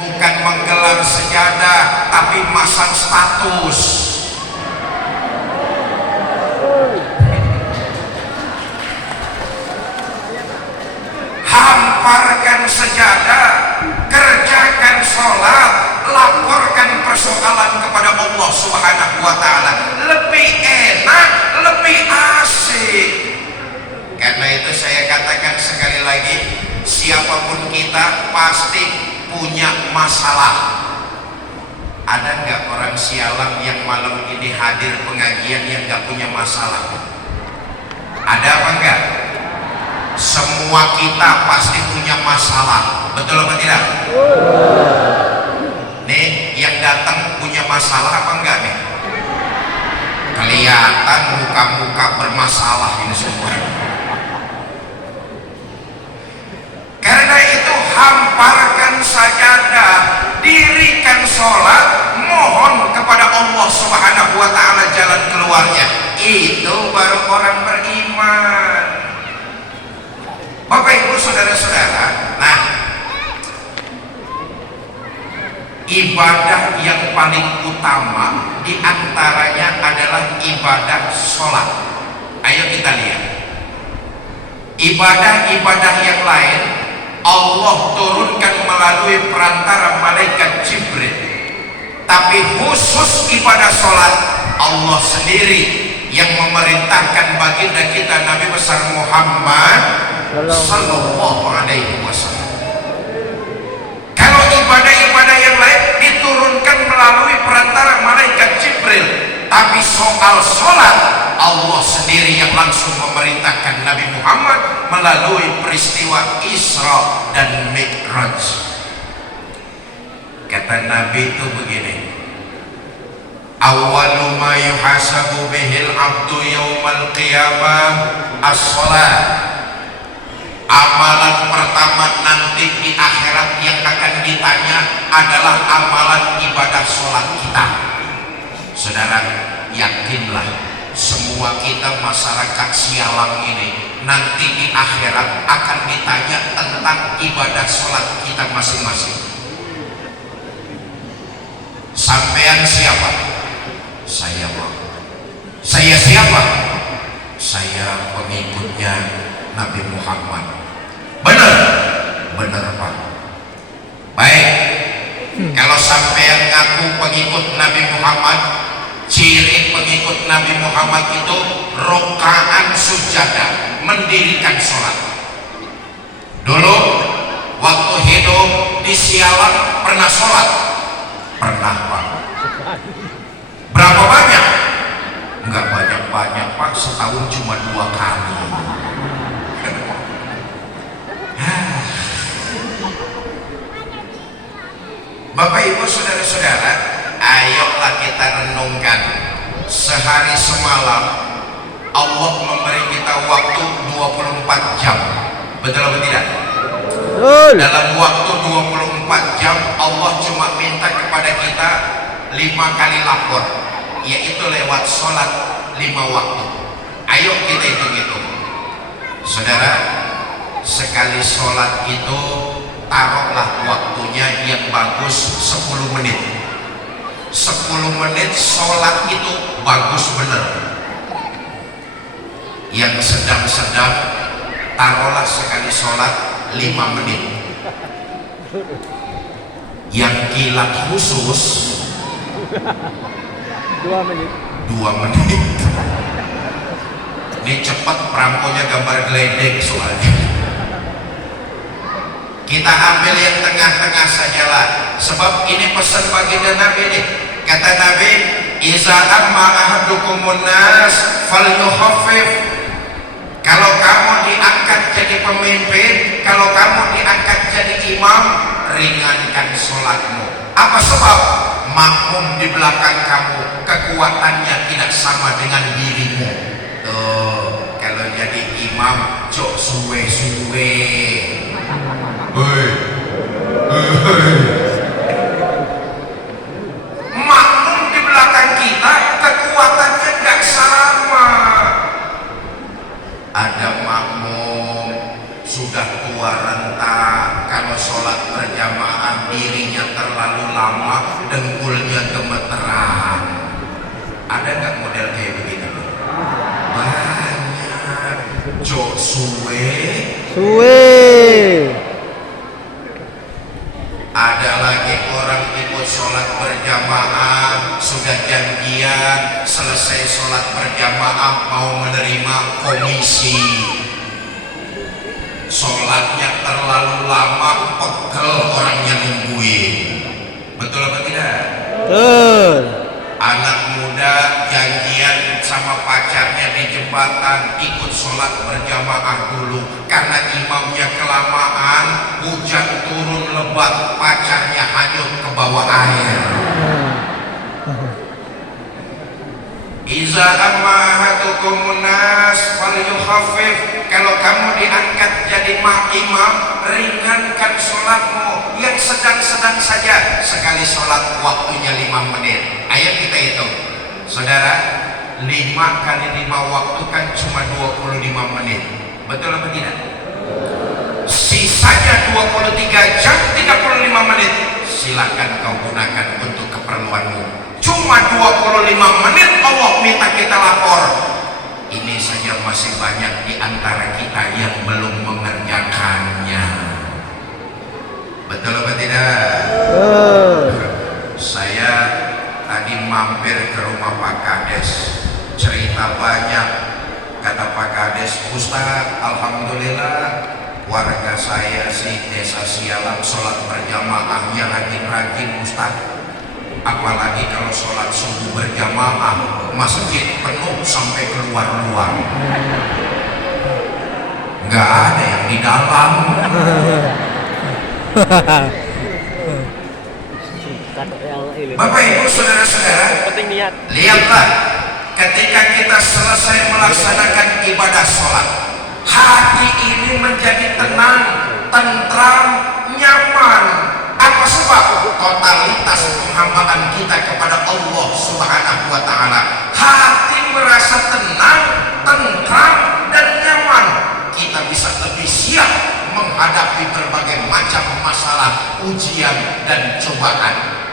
bukan menggelar sejadah tapi masang status. Hamparkan sejadah, kerjakan sholat, laporkan persoalan kepada Allah Subhanahu wa ta'ala. Lebih enak, lebih asik. Karena itu saya katakan sekali lagi, siapapun kita pasti punya masalah. Ada nggak orang sialang yang malam ini hadir pengajian yang nggak punya masalah? Ada apa enggak? Semua kita pasti punya masalah, betul apa tidak? Nih yang datang punya masalah apa enggak nih? Kelihatan muka-muka bermasalah ini semua. Karena itu hamparkan sajadah, dirikan sholat, mohon kepada Allah Subhanahu wa ta'ala jalan keluarnya. Itu baru orang beriman. Bapak Ibu saudara-saudara, nah ibadah yang paling utama diantaranya adalah ibadah sholat. Ayo kita lihat ibadah-ibadah yang lain Allah turunkan melalui perantara malaikat Jibril, tapi khusus ibadah sholat Allah sendiri yang memerintahkan baginda kita Nabi besar Muhammad Sallallahu Alaihi Wasallam. Kalau ibadah-ibadah yang lain diturunkan melalui perantara malaikat Jibril, tapi soal sholat Allah sendiri yang langsung memerintahkan Nabi Muhammad melalui peristiwa Isra dan Mi'raj. Kata Nabi itu begini, awwalu ma yuhasabu bihil abdu yaumal qiyamah as-sholat. Amalan pertama nanti di akhirat yang akan ditanya adalah amalan ibadah sholat kita. Saudara, yakinlah semua kita masyarakat sialang ini nanti di akhirat akan ditanya tentang ibadah sholat kita masing-masing. Sampean siapa? Saya Bang. Saya siapa? Saya pengikutnya Nabi Muhammad. Benar? Benar Pak. Baik, kalau sampean ngaku pengikut Nabi Muhammad, ciri pengikut Nabi Muhammad itu rokaan sujadah, mendirikan sholat. Dulu waktu hidup di sialan pernah sholat? Pernah Pak. Berapa banyak? Enggak banyak-banyak Pak, setahun cuma 2 kali. Bapak Ibu saudara-saudara, ayolah kita renungkan. Sehari semalam Allah memberi kita waktu 24 jam. Betul atau tidak? Dalam waktu 24 jam Allah cuma minta kepada kita 5 kali lapor, yaitu lewat sholat 5 waktu. Ayo kita hitung-hitung. Saudara, sekali sholat itu taruhlah waktunya yang bagus 10 menit. 10 menit sholat itu bagus bener. Yang sedang-sedang taruhlah sekali sholat 5 menit. Yang kilat khusus 2 menit. 2 menit. Ini cepat perangkonya gambar geledek soalnya. Kita ambil yang tengah-tengah sajalah, sebab ini pesan baginda Nabi nih. Kata Nabi, iza amma ahadukumun nas falyukhaffif. Kalau kamu diangkat jadi pemimpin, kalau kamu diangkat jadi imam, ringankan sholatmu. Apa sebab? Makmum di belakang kamu kekuatannya tidak sama dengan dirimu. Tuh, kalau jadi imam jok suwe-suwe. Makmum di belakang kita kekuatannya tidak sama. Ada makmum sudah tua renta, kalau sholat berjamaah di berdirinya terlalu lama, dengkulnya gemeteran. Ada nggak model kayak begitu? Banyak. Jok suwe. Ada lagi orang ikut sholat berjamaah, sudah janjian selesai sholat berjamaah mau menerima komisi. Sholatnya terlalu lama, pegel orangnya nungguin. Betul apa tidak? Betul. Anak muda janjian sama pacarnya di jembatan ikut sholat berjamaah dulu, karena imamnya kelamaan, hujan turun lebat, pacarnya hanyut ke bawah air. Iza ammahatukum nas falyukhaffif. Kalau kamu diangkat jadi imam, ringankan sholatmu yang sedang-sedang saja. Sekali sholat waktunya 5 menit. Ayo kita hitung, saudara. 5 kali 5 waktu kan cuma 25 menit. Betul apa tidak? Sisanya 23 jam 35 menit silakan kau gunakan untuk keperluanmu. Cuma 25 menit Allah minta kita lapor. Ini saja masih banyak di antara kita yang belum mengerjakannya. Betul apa tidak? Saya tadi mampir ke rumah Pak Kades, cerita banyak. Kata Pak Kades, Ustaz, alhamdulillah warga saya si desa Sialang sholat berjamaahnya rajin-rajin Ustaz. Apalagi kalau sholat subuh berjamaah, masjid penuh sampai keluar-luar. Nggak ada yang di dalam. Bapak Ibu saudara-saudara, lihatlah ketika kita selesai melaksanakan ibadah sholat, hati ini menjadi tenang, tentram, nyaman. Apa sebab? Totalitas penghambaan kita kepada Allah Subhanahu wa Ta'ala. Hati merasa tenang, tentram, dan nyaman. Kita bisa lebih siap menghadapi berbagai macam masalah, ujian, dan cobaan.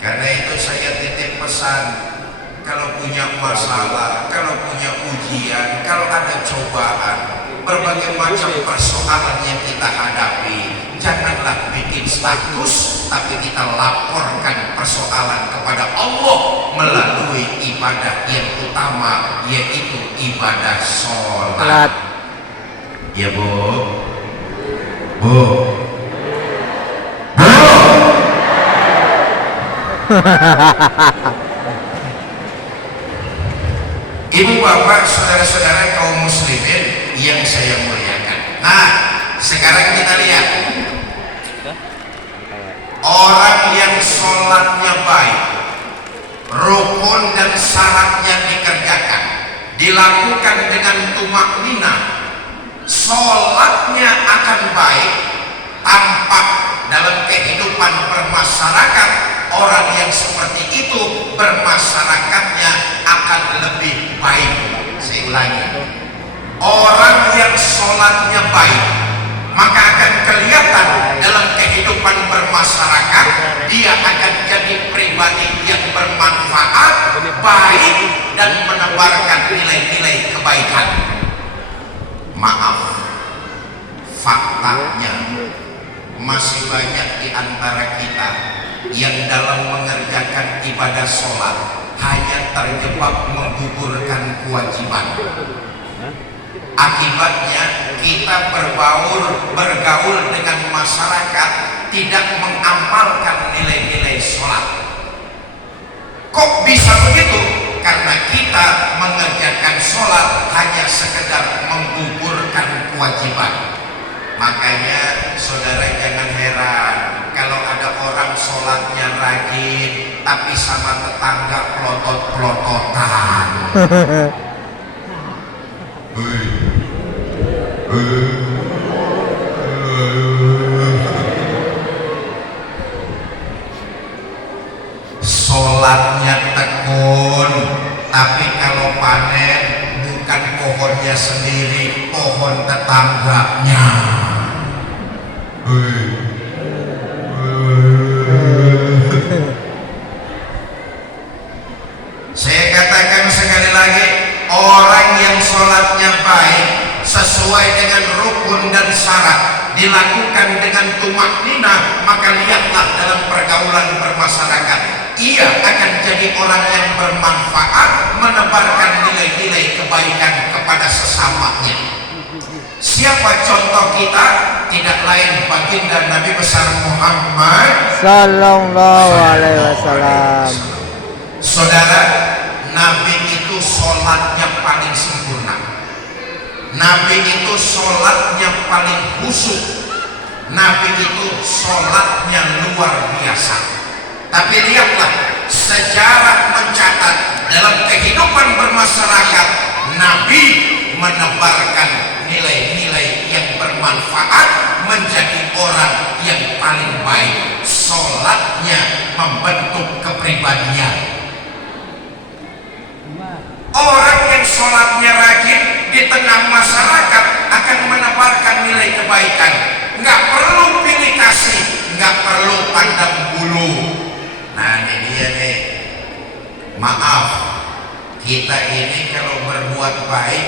Karena itu saya titip pesan, kalau punya masalah, kalau punya ujian, kalau ada cobaan, berbagai macam persoalan yang kita hadapi, janganlah bikin status, tapi kita laporkan persoalan kepada Allah melalui ibadah yang utama, yaitu ibadah sholat. Ya Bu, Bu, Bu. Ibu bapak saudara-saudara kaum muslimin yang saya muliakan. Nah, sekarang kita lihat orang yang sholatnya baik, rukun dan syaratnya dikerjakan, dilakukan dengan tumak nina, sholatnya akan baik, tampak dalam kehidupan bermasyarakat. Orang yang seperti itu bermasyarakatnya akan lebih baik. Saya ulangi, orang yang sholatnya baik, maka akan kelihatan dalam kehidupan bermasyarakat dia akan jadi pribadi yang bermanfaat, baik, dan menebarkan nilai-nilai kebaikan. Maaf, faktanya masih banyak di antara kita yang dalam mengerjakan ibadah sholat hanya terjebak menggugurkan kewajiban. Akibatnya kita bergaul dengan masyarakat, tidak mengamalkan nilai-nilai sholat. Kok bisa begitu? Karena kita mengerjakan sholat hanya sekedar menggugurkan kewajiban. Makanya saudara jangan heran kalau ada orang sholatnya rajin tapi sama tetangga pelotot-pelototan. Sholatnya tekun, tapi kalau panen bukan pohonnya sendiri, pohon tetangganya. sempurna, maka lihatlah dalam pergaulan bermasyarakat, ia akan jadi orang yang bermanfaat, menebarkan nilai-nilai kebaikan kepada sesamanya. Siapa contoh kita? Tidak lain baginda Nabi besar Muhammad Sallallahu alaihi wasallam. Saudara, Nabi itu sholatnya paling sempurna. Nabi itu sholatnya paling khusyuk. Nabi itu sholatnya luar biasa. Tapi lihatlah, sejarah mencatat dalam kehidupan bermasyarakat, Nabi menebarkan nilai-nilai yang bermanfaat, menjadi orang yang paling baik. Sholatnya membentuk kepribadian. Orang yang sholatnya rajin di tengah masyarakat akan menebarkan nilai kebaikan. Nggak perlu pilih kasih, nggak perlu pandang bulu. Nah ini dia nih. Maaf, kita ini kalau berbuat baik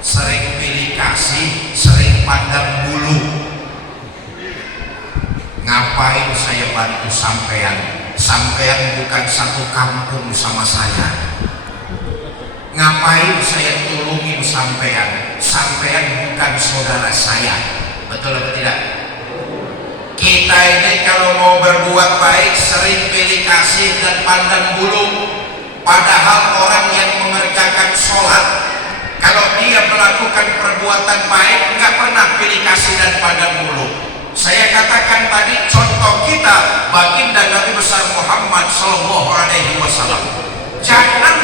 sering pilih kasih, sering pandang bulu. Ngapain saya bantu sampean? Sampean bukan satu kampung sama saya. Ngapain saya tolongin sampean? Sampean bukan saudara saya. Betul atau tidak? Kita ini kalau mau berbuat baik sering pilih kasih dan pandang bulu. Padahal orang yang mengerjakan sholat, kalau dia melakukan perbuatan baik, nggak pernah pilih kasih dan pandang bulu. Saya katakan tadi contoh kita baginda Nabi besar Muhammad Sallallahu Alaihi Wasallam. Jangan